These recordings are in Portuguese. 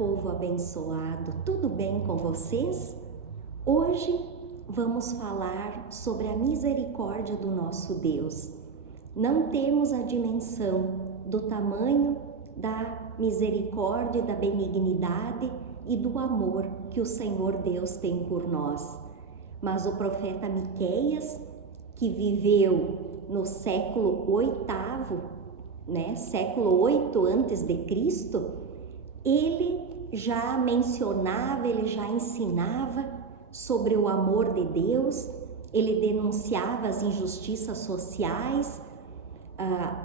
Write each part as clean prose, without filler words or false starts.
povo abençoado, tudo bem com vocês? Hoje vamos falar sobre a misericórdia do nosso Deus. Não temos a dimensão do tamanho da misericórdia, da benignidade e do amor que o Senhor Deus tem por nós. Mas o profeta Miqueias, que viveu no século VIII, século 8 antes de Cristo, ele já mencionava, ele já ensinava sobre o amor de Deus, ele denunciava as injustiças sociais,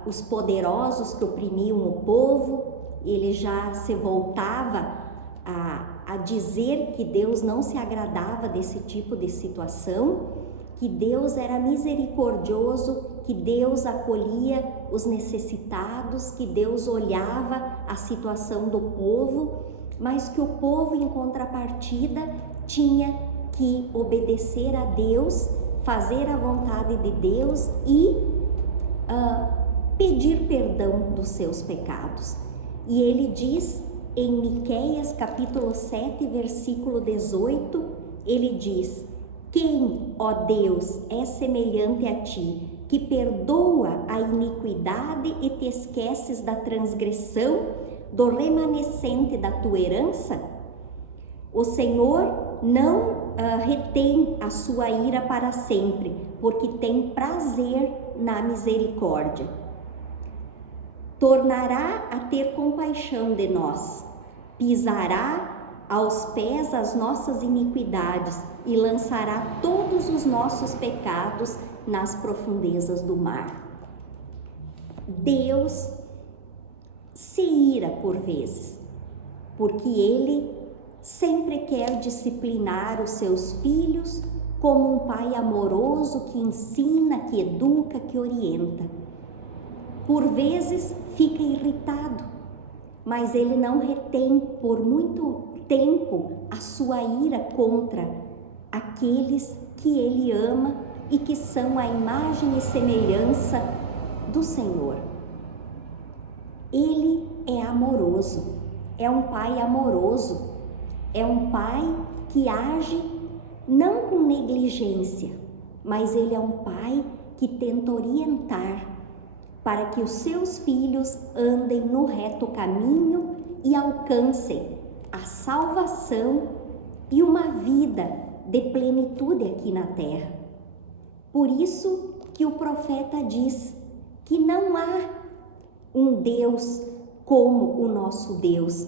os poderosos que oprimiam o povo, ele já se voltava a dizer que Deus não se agradava desse tipo de situação, que Deus era misericordioso, que Deus acolhia os necessitados, que Deus olhava a situação do povo, mas que o povo, em contrapartida, tinha que obedecer a Deus, fazer a vontade de Deus e pedir perdão dos seus pecados. E ele diz em Miqueias capítulo 7, versículo 18, ele diz: quem, ó Deus, é semelhante a ti, que perdoa a iniquidade e te esqueces da transgressão do remanescente da tua herança? O Senhor não retém a sua ira para sempre, porque tem prazer na misericórdia. Tornará a ter compaixão de nós, pisará aos pés as nossas iniquidades e lançará todos os nossos pecados nas profundezas do mar. Deus se ira por vezes, porque Ele sempre quer disciplinar os seus filhos como um pai amoroso que ensina, que educa, que orienta. Por vezes fica irritado, mas Ele não retém por muito tempo a sua ira contra aqueles que Ele ama e que são a imagem e semelhança do Senhor. Ele é amoroso, é um pai amoroso, é um pai que age não com negligência, mas Ele é um pai que tenta orientar para que os seus filhos andem no reto caminho e alcancem a salvação e uma vida de plenitude aqui na terra. Por isso que o profeta diz que não há um Deus como o nosso Deus,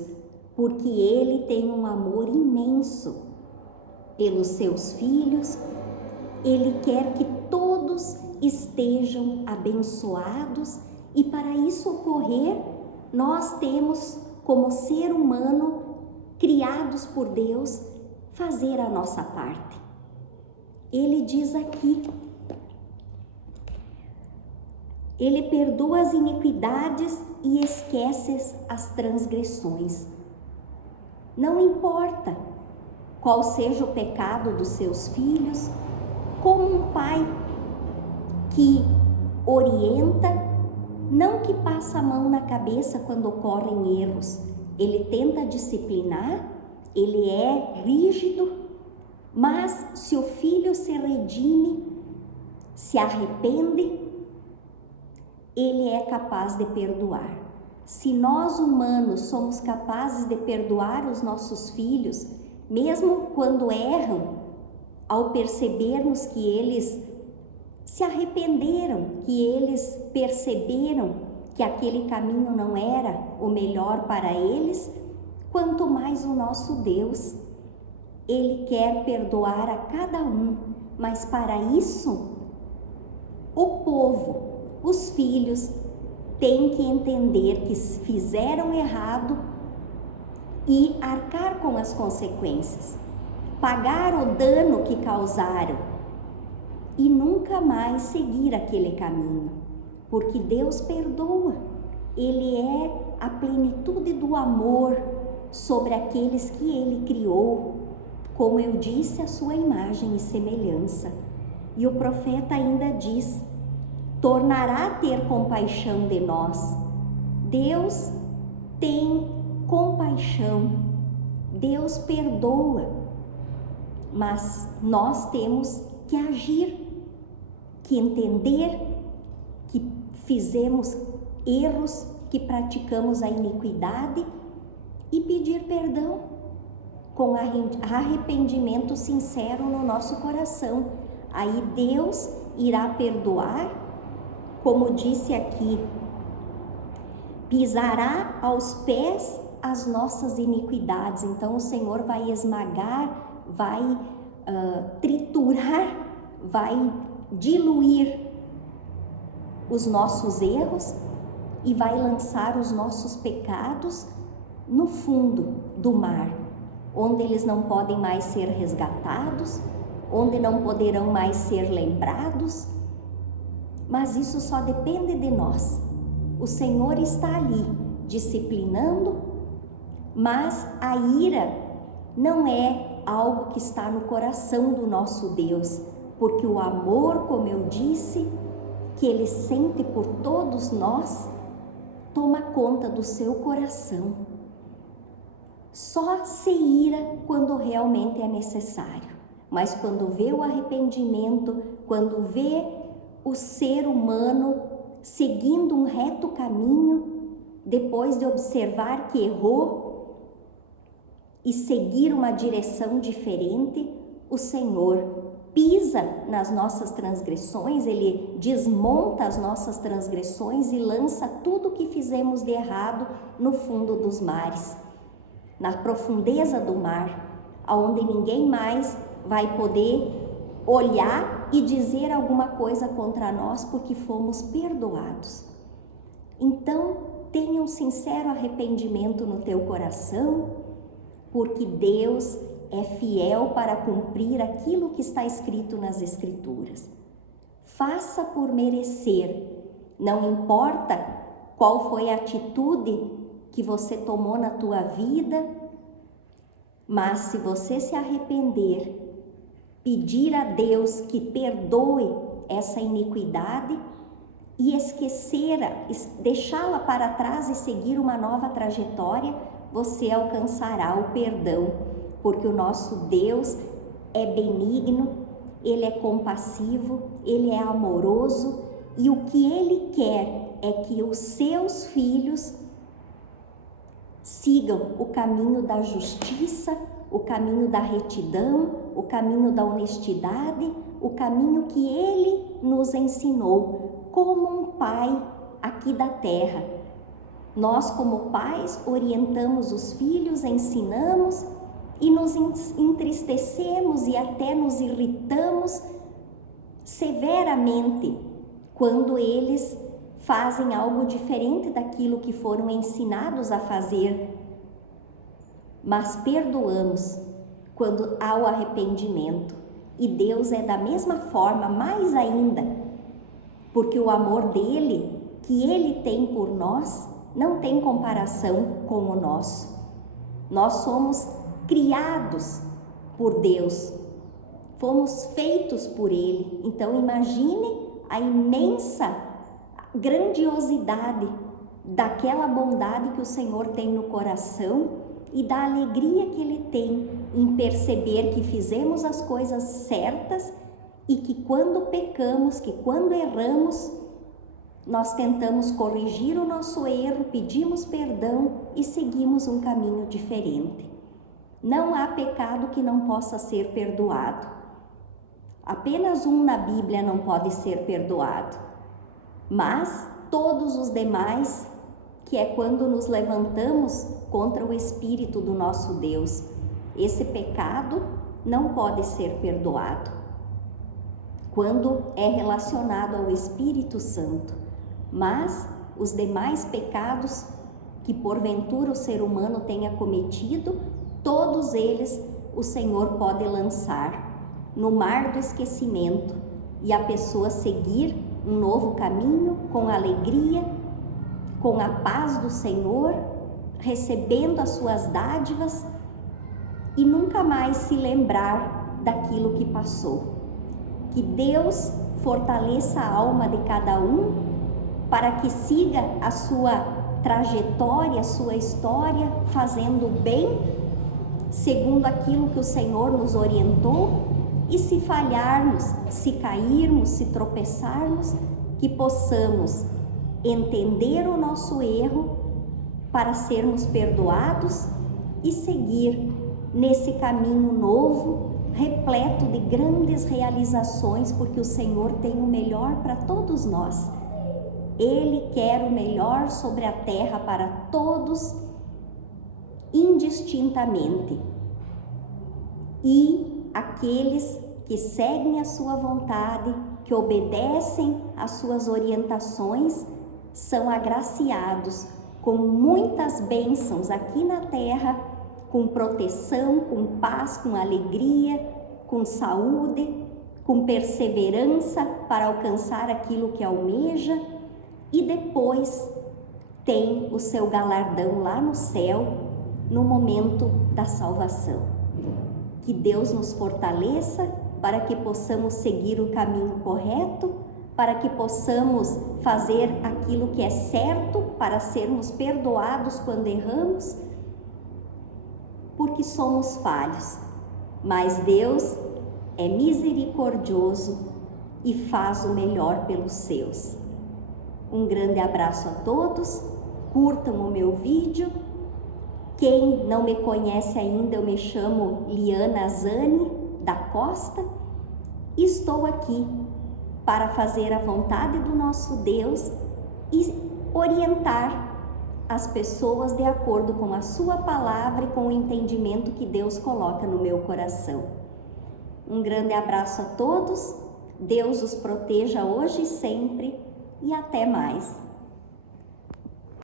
porque Ele tem um amor imenso pelos seus filhos. Ele quer que todos estejam abençoados e para isso ocorrer, nós temos como ser humano criados por Deus, fazer a nossa parte. Ele diz aqui, Ele perdoa as iniquidades e esquece as transgressões. Não importa qual seja o pecado dos seus filhos, como um pai que orienta, não que passa a mão na cabeça quando ocorrem erros, ele tenta disciplinar, ele é rígido, mas se o filho se redime, se arrepende, ele é capaz de perdoar. Se nós humanos somos capazes de perdoar os nossos filhos, mesmo quando erram, ao percebermos que eles se arrependeram, que eles perceberam que aquele caminho não era o melhor para eles, quanto mais o nosso Deus. Ele quer perdoar a cada um, mas para isso, o povo, os filhos, têm que entender que fizeram errado e arcar com as consequências, pagar o dano que causaram e nunca mais seguir aquele caminho, porque Deus perdoa. Ele é a plenitude do amor sobre aqueles que Ele criou, como eu disse, a sua imagem e semelhança. E o profeta ainda diz: tornará a ter compaixão de nós. Deus tem compaixão Deus perdoa, mas nós temos que agir, que entender que fizemos erros, que praticamos a iniquidade e pedir perdão com arrependimento sincero no nosso coração. Aí Deus irá perdoar, como disse aqui, pisará aos pés as nossas iniquidades. Então o Senhor vai esmagar, vai triturar, vai diluir os nossos erros e vai lançar os nossos pecados no fundo do mar, onde eles não podem mais ser resgatados, onde não poderão mais ser lembrados. Mas isso só depende de nós. O Senhor está ali disciplinando, mas a ira não é algo que está no coração do nosso Deus, porque o amor, como eu disse, que Ele sente por todos nós, toma conta do seu coração. Só se ira quando realmente é necessário, mas quando vê o arrependimento, quando vê o ser humano seguindo um reto caminho, depois de observar que errou e seguir uma direção diferente, o Senhor pisa nas nossas transgressões, Ele desmonta as nossas transgressões e lança tudo que fizemos de errado no fundo dos mares, na profundeza do mar, aonde ninguém mais vai poder olhar e dizer alguma coisa contra nós, porque fomos perdoados. Então, tenha um sincero arrependimento no teu coração, porque Deus é fiel para cumprir aquilo que está escrito nas Escrituras. Faça por merecer, não importa qual foi a atitude que você tomou na tua vida, mas se você se arrepender, pedir a Deus que perdoe essa iniquidade e esquecê-la, deixá-la para trás e seguir uma nova trajetória, você alcançará o perdão, porque o nosso Deus é benigno, Ele é compassivo, Ele é amoroso e o que Ele quer é que os seus filhos sigam o caminho da justiça, o caminho da retidão, o caminho da honestidade, o caminho que Ele nos ensinou como um pai aqui da terra. Nós, como pais, orientamos os filhos, ensinamos e nos entristecemos e até nos irritamos severamente quando eles fazem algo diferente daquilo que foram ensinados a fazer. Mas perdoamos quando há o arrependimento. E Deus é da mesma forma, mais ainda, porque o amor dele, que Ele tem por nós, não tem comparação com o nosso. Nós somos criados por Deus, fomos feitos por Ele. Então imagine a imensa grandiosidade daquela bondade que o Senhor tem no coração e da alegria que Ele tem em perceber que fizemos as coisas certas e que quando pecamos, que quando erramos, nós tentamos corrigir o nosso erro, pedimos perdão e seguimos um caminho diferente. Não há pecado que não possa ser perdoado. Apenas um na Bíblia não pode ser perdoado, mas todos os demais, que é quando nos levantamos contra o Espírito do nosso Deus, esse pecado não pode ser perdoado. Quando é relacionado ao Espírito Santo, mas os demais pecados que porventura o ser humano tenha cometido, todos eles o Senhor pode lançar no mar do esquecimento e a pessoa seguir um novo caminho com alegria, com a paz do Senhor, recebendo as suas dádivas e nunca mais se lembrar daquilo que passou. Que Deus fortaleça a alma de cada um para que siga a sua trajetória, a sua história, fazendo o bem segundo aquilo que o Senhor nos orientou, e se falharmos, se cairmos, se tropeçarmos, que possamos entender o nosso erro para sermos perdoados e seguir nesse caminho novo, repleto de grandes realizações, porque o Senhor tem o melhor para todos nós. Ele quer o melhor sobre a terra para todos, indistintamente. E aqueles que seguem a sua vontade, que obedecem às suas orientações, são agraciados com muitas bênçãos aqui na terra, com proteção, com paz, com alegria, com saúde, com perseverança para alcançar aquilo que almeja, e depois tem o seu galardão lá no céu, no momento da salvação. Que Deus nos fortaleça para que possamos seguir o caminho correto, para que possamos fazer aquilo que é certo, para sermos perdoados quando erramos, porque somos falhos, mas Deus é misericordioso e faz o melhor pelos seus. Um grande abraço a todos, curtam o meu vídeo. Quem não me conhece ainda, eu me chamo Liana Zani da Costa e estou aqui para fazer a vontade do nosso Deus e orientar as pessoas de acordo com a sua palavra e com o entendimento que Deus coloca no meu coração. Um grande abraço a todos, Deus os proteja hoje e sempre, e até mais.